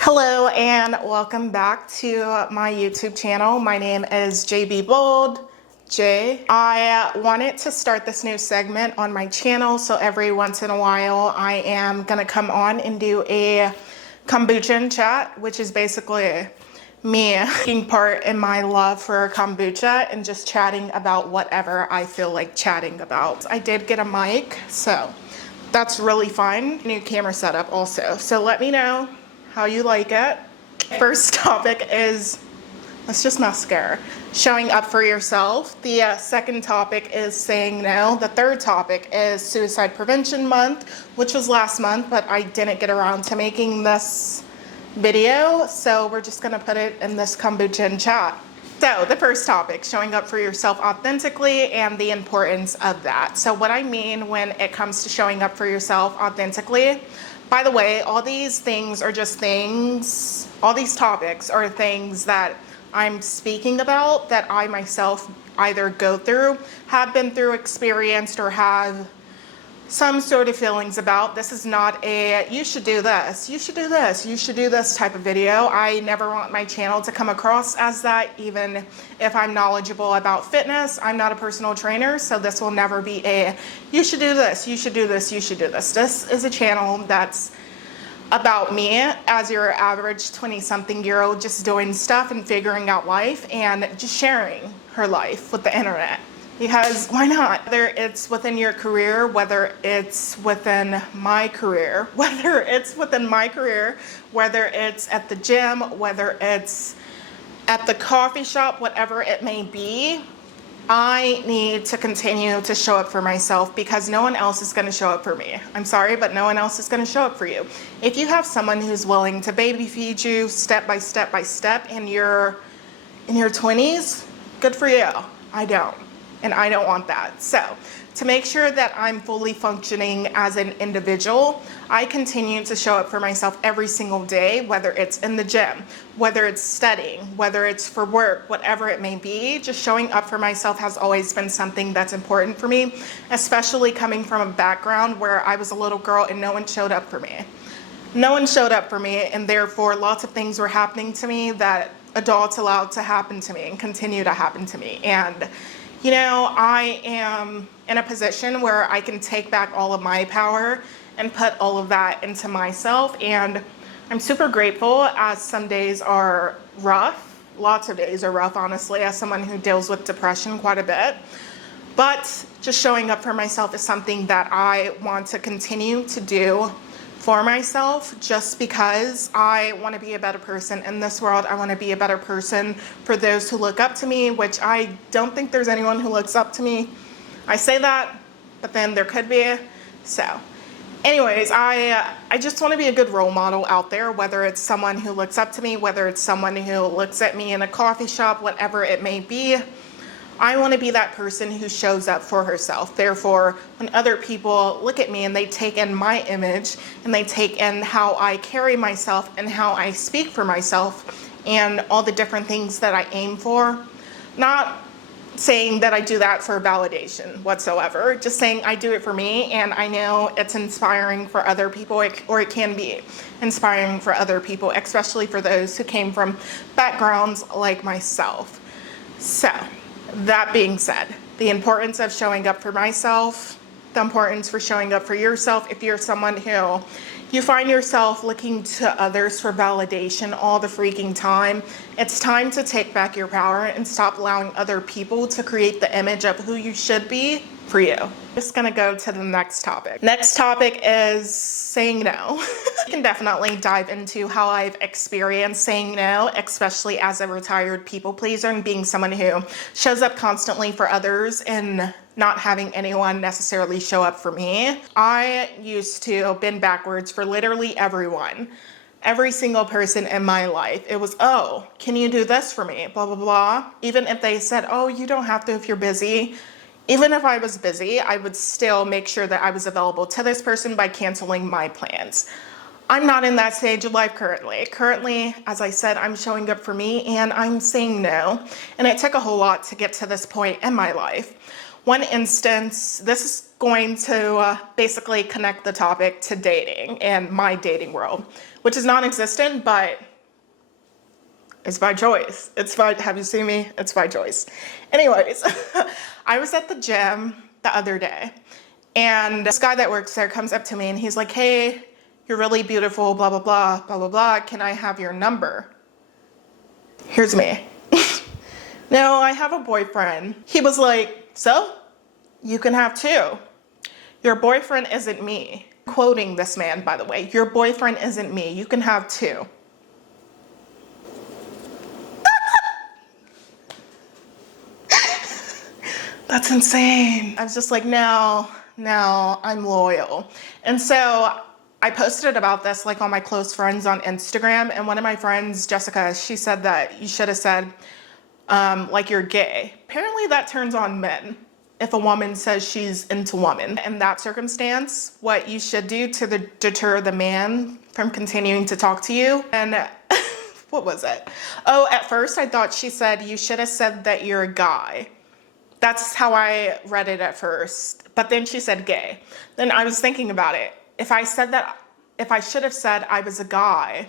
Hello and welcome back to my YouTube channel. My name is Jaybebold. I wanted to start this new segment on my channel, so every once in a while I am gonna come on and do a kombucha chat, which is basically me taking part in my love for kombucha and just chatting about whatever I feel like chatting about. I did get a mic, so that's really fun. New camera setup also, so let me know how you like it. First topic is, it's just mascara, showing up for yourself. The second topic is saying no. The third topic is Suicide Prevention Month, which was last month, but I didn't get around to making this video, so we're just gonna put it in this kombucha chat. So the first topic, showing up for yourself authentically and the importance of that. So what I mean when it comes to showing up for yourself authentically, by the way, all these things are just things, all these topics are things that I'm speaking about that I myself either go through, have been through, experienced, or have some sort of feelings about. This is not a, you should do this, you should do this, you should do this type of video. I never want my channel to come across as that, even if I'm knowledgeable about fitness. I'm not a personal trainer, so this will never be a, you should do this, you should do this, you should do this. This is a channel that's about me as your average 20-something-year-old just doing stuff and figuring out life and just sharing her life with the internet. Because why not? Whether it's within your career, whether it's within my career, whether it's at the gym, whether it's at the coffee shop, whatever it may be, I need to continue to show up for myself because no one else is going to show up for me. I'm sorry, but no one else is going to show up for you. If you have someone who's willing to baby feed you step by step by step in your 20s, good for you. I don't. And I don't want that. So to make sure that I'm fully functioning as an individual, I continue to show up for myself every single day, whether it's in the gym, whether it's studying, whether it's for work, whatever it may be. Just showing up for myself has always been something that's important for me, especially coming from a background where I was a little girl and no one showed up for me. No one showed up for me, and therefore lots of things were happening to me that adults allowed to happen to me and continue to happen to me. And you know, I am in a position where I can take back all of my power and put all of that into myself. And I'm super grateful, as some days are rough. Lots of days are rough, honestly, as someone who deals with depression quite a bit. But just showing up for myself is something that I want to continue to do for myself, just because I want to be a better person in this world. I want to be a better person for those who look up to me, which I don't think there's anyone who looks up to me. I say that, but then there could be. So anyways, I just want to be a good role model out there, whether it's someone who looks up to me, whether it's someone who looks at me in a coffee shop, whatever it may be. I want to be that person who shows up for herself. Therefore, when other people look at me and they take in my image and they take in how I carry myself and how I speak for myself and all the different things that I aim for, not saying that I do that for validation whatsoever, just saying I do it for me, and I know it's inspiring for other people, or it can be inspiring for other people, especially for those who came from backgrounds like myself. So that being said, the importance of showing up for myself, the importance for showing up for yourself. If you're someone who you find yourself looking to others for validation all the freaking time, it's time to take back your power and stop allowing other people to create the image of who you should be for you. Just gonna go to the next topic. Next topic is saying no. I can definitely dive into how I've experienced saying no, especially as a retired people pleaser and being someone who shows up constantly for others and not having anyone necessarily show up for me. I used to bend backwards for literally everyone. Every single person in my life. It was, oh, can you do this for me? Blah, blah, blah. Even if they said, oh, you don't have to if you're busy. Even if I was busy, I would still make sure that I was available to this person by canceling my plans. I'm not in that stage of life currently. Currently, as I said, I'm showing up for me and I'm saying no. And it took a whole lot to get to this point in my life. One instance, this is going to basically connect the topic to dating and my dating world, which is non-existent, but it's by choice. Have you seen me? It's by choice. Anyways, I was at the gym the other day, and this guy that works there comes up to me and he's like, hey, you're really beautiful, blah, blah, blah, blah, blah, blah. Can I have your number? Here's me. No, I have a boyfriend. He was like, so? You can have two. Your boyfriend isn't me. Quoting this man, by the way. Your boyfriend isn't me. You can have two. That's insane. I was just like, no, I'm loyal. And so I posted about this like on my close friends on Instagram, and one of my friends, Jessica, she said that you should have said, like you're gay. Apparently that turns on men if a woman says she's into women. In that circumstance, what you should do to deter the man from continuing to talk to you, and what was it? Oh, at first I thought she said you should have said that you're a guy. That's how I read it at first. But then she said gay. Then I was thinking about it. If I should have said I was a guy,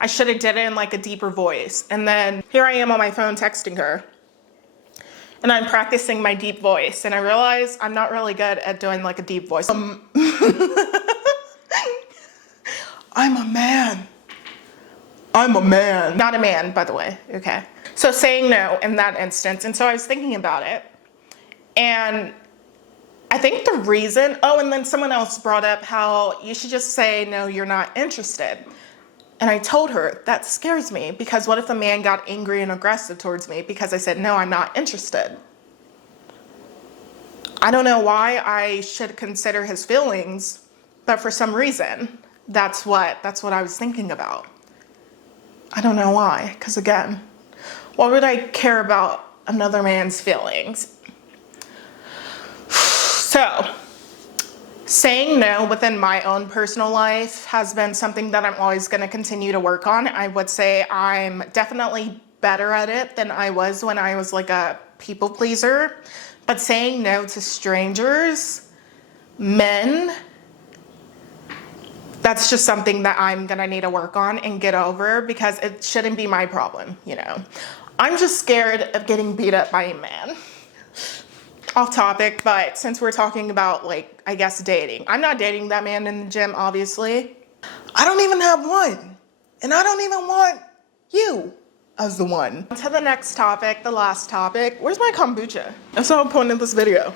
I should have did it in like a deeper voice. And then here I am on my phone texting her. And I'm practicing my deep voice. And I realize I'm not really good at doing like a deep voice. I'm a man. I'm a man. Not a man, by the way, okay? So saying no in that instance. And so I was thinking about it. And I think the reason, and then someone else brought up how you should just say, no, you're not interested. And I told her, that scares me, because what if a man got angry and aggressive towards me because I said, no, I'm not interested? I don't know why I should consider his feelings, but for some reason, that's what I was thinking about. I don't know why, because again, why would I care about another man's feelings? So, saying no within my own personal life has been something that I'm always going to continue to work on. I would say I'm definitely better at it than I was when I was like a people pleaser. But saying no to strangers, men, that's just something that I'm going to need to work on and get over, because it shouldn't be my problem, you know. I'm just scared of getting beat up by a man. Off topic, but since we're talking about, like, I guess dating. I'm not dating that man in the gym, obviously. I don't even have one. And I don't even want you as the one. To the next topic, the last topic. Where's my kombucha? That's the whole point of this video.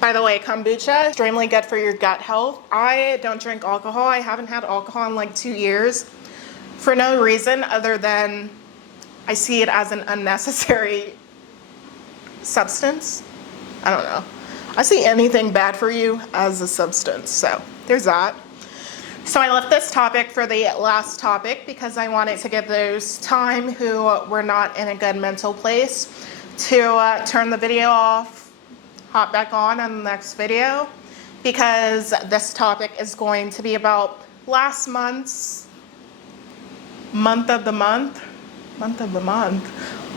By the way, kombucha, extremely good for your gut health. I don't drink alcohol. I haven't had alcohol in like 2 years for no reason other than I see it as an unnecessary substance. I don't know. I see anything bad for you as a substance. So there's that. So I left this topic for the last topic because I wanted to give those time who were not in a good mental place to turn the video off, hop back on the next video, because this topic is going to be about last month's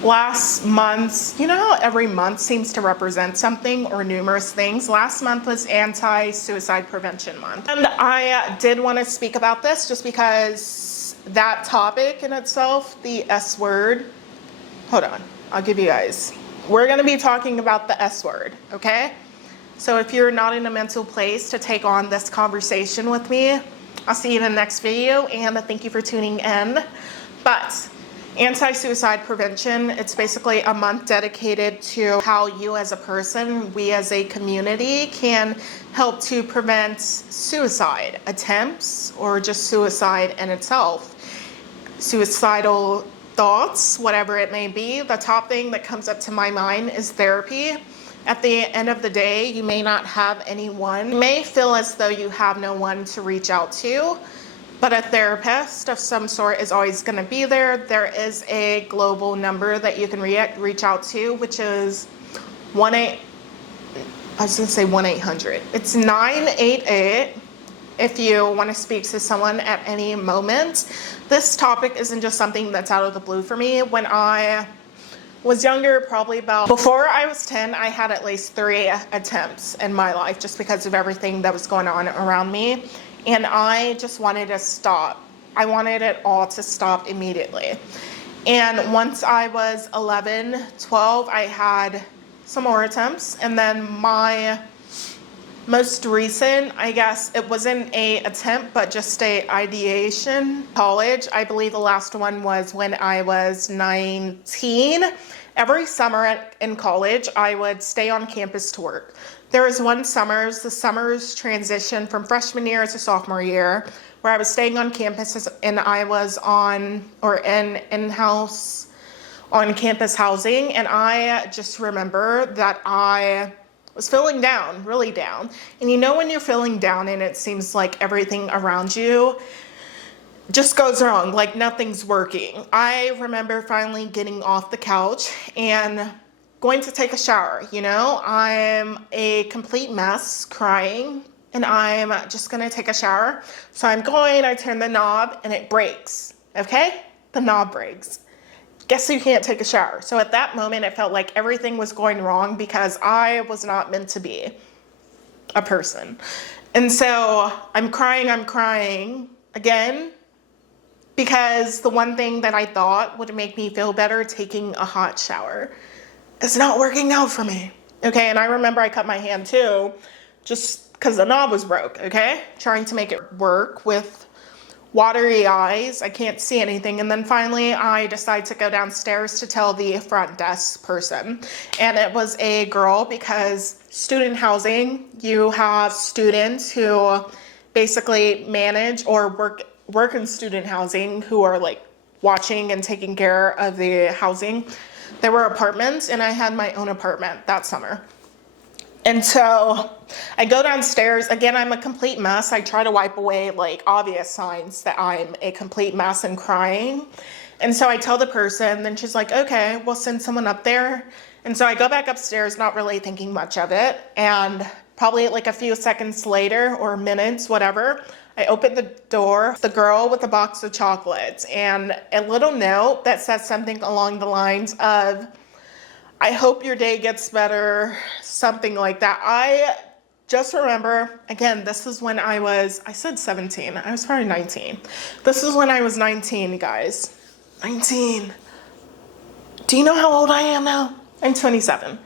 last month's, you know how every month seems to represent something or numerous things? Last month was Anti-Suicide Prevention Month. And I did want to speak about this just because that topic in itself, the S word, hold on, I'll give you guys. We're going to be talking about the S word, okay? So if you're not in a mental place to take on this conversation with me, I'll see you in the next video, and thank you for tuning in. But anti-suicide prevention, it's basically a month dedicated to how you as a person, we as a community, can help to prevent suicide attempts or just suicide in itself. Suicidal thoughts, whatever it may be. The top thing that comes up to my mind is therapy. At the end of the day, you may not have anyone. You may feel as though you have no one to reach out to, but a therapist of some sort is always going to be there. There is a global number that you can reach out to, which is 1-800. It's 988 if you want to speak to someone at any moment. This topic isn't just something that's out of the blue for me. When I was younger, probably about, before I was 10, I had at least 3 attempts in my life just because of everything that was going on around me. And I just wanted to stop. I wanted it all to stop immediately. And once I was 11, 12, I had some more attempts. And then my most recent, I guess it wasn't a attempt, but just a ideation. College, I believe the last one was when I was 19. Every summer in college, I would stay on campus to work. There was one the summers transition from freshman year to sophomore year, where I was staying on campus and I was in-house on campus housing. And I just remember that I was feeling down, really down. And you know when you're feeling down and it seems like everything around you just goes wrong, like nothing's working. I remember finally getting off the couch and going to take a shower. You know, I'm a complete mess, crying, and I'm just gonna take a shower. So I turn the knob and it breaks, okay? The knob breaks. Guess who can't take a shower? So at that moment, it felt like everything was going wrong because I was not meant to be a person. And so I'm crying again, because the one thing that I thought would make me feel better, taking a hot shower, is not working out for me. Okay, and I remember I cut my hand too, just because the knob was broke, okay? Trying to make it work with watery eyes. I can't see anything. And then finally I decide to go downstairs to tell the front desk person. And it was a girl, because student housing, you have students who basically manage or work in student housing who are like watching and taking care of the housing. There were apartments and I had my own apartment that summer. And so I go downstairs. Again, I'm a complete mess. I try to wipe away like obvious signs that I'm a complete mess and crying. And so I tell the person, then she's like, okay, we'll send someone up there. And so I go back upstairs, not really thinking much of it. And probably like a few seconds later, or minutes, whatever, I open the door, the girl with a box of chocolates and a little note that says something along the lines of, I hope your day gets better, something like that. I just remember, again, this is when I said 17, I was probably 19. This is when I was 19, guys. 19. Do you know how old I am now? I'm 27.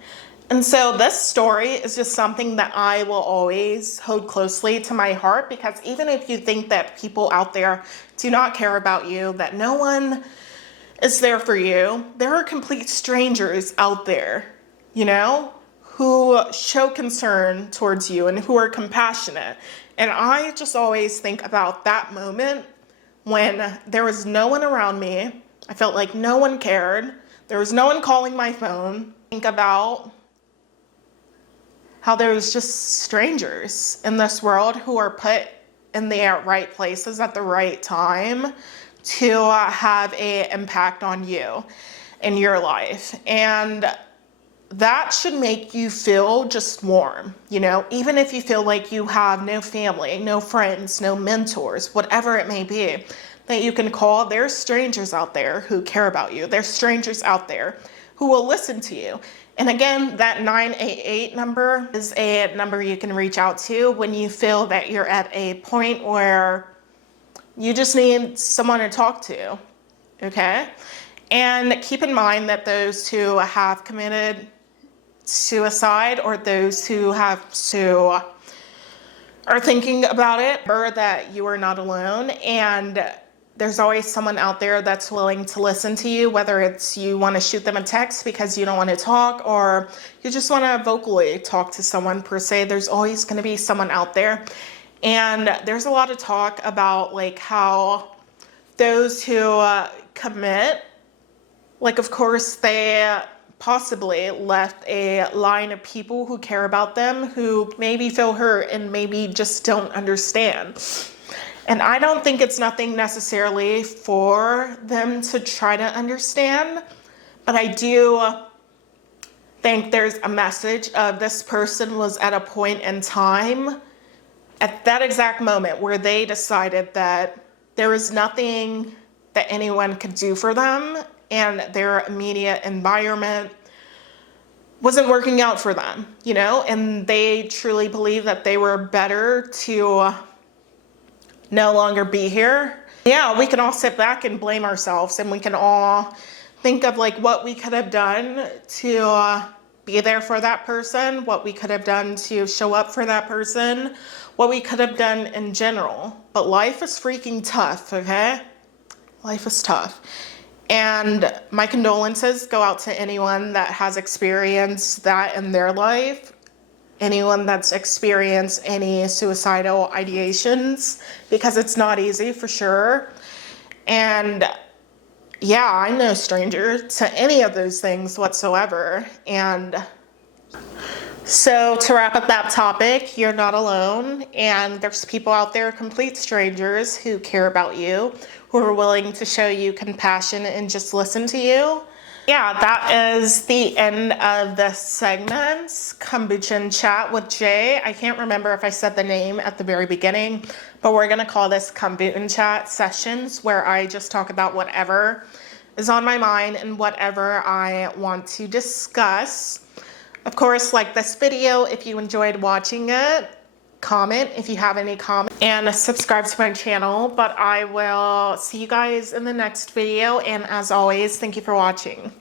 And so this story is just something that I will always hold closely to my heart, because even if you think that people out there do not care about you, that no one is there for you, there are complete strangers out there, you know, who show concern towards you and who are compassionate. And I just always think about that moment when there was no one around me. I felt like no one cared. There was no one calling my phone. Think about how there's just strangers in this world who are put in the right places at the right time to have an impact on you in your life. And that should make you feel just warm, you know, even if you feel like you have no family, no friends, no mentors, whatever it may be that you can call. There's strangers out there who care about you. There's strangers out there who will listen to you. And again, that 988 number is a number you can reach out to when you feel that you're at a point where you just need someone to talk to, okay? And keep in mind that those who have committed suicide, or those who are thinking about it, remember that you are not alone, and there's always someone out there that's willing to listen to you, whether it's you want to shoot them a text because you don't want to talk, or you just want to vocally talk to someone per se. There's always going to be someone out there. And there's a lot of talk about like how those who commit, like of course they possibly left a line of people who care about them, who maybe feel hurt and maybe just don't understand. And I don't think it's nothing necessarily for them to try to understand, but I do think there's a message of this person was at a point in time at that exact moment where they decided that there was nothing that anyone could do for them, and their immediate environment wasn't working out for them, you know, and they truly believe that they were better to no longer be here. Yeah, we can all sit back and blame ourselves, and we can all think of like what we could have done to be there for that person, what we could have done to show up for that person, what we could have done in general. But life is freaking tough, okay? Life is tough. And my condolences go out to anyone that has experienced that in their life, anyone that's experienced any suicidal ideations, because it's not easy for sure. And yeah, I'm no stranger to any of those things whatsoever. And so to wrap up that topic, you're not alone, and there's people out there, complete strangers, who care about you, who are willing to show you compassion and just listen to you. Yeah, that is the end of this segment, Kombucha Chat with Jay. I can't remember if I said the name at the very beginning, but we're gonna call this Kombucha Chat sessions, where I just talk about whatever is on my mind and whatever I want to discuss. Of course, like this video if you enjoyed watching it, comment if you have any comments, and subscribe to my channel. But I will see you guys in the next video, and as always, thank you for watching.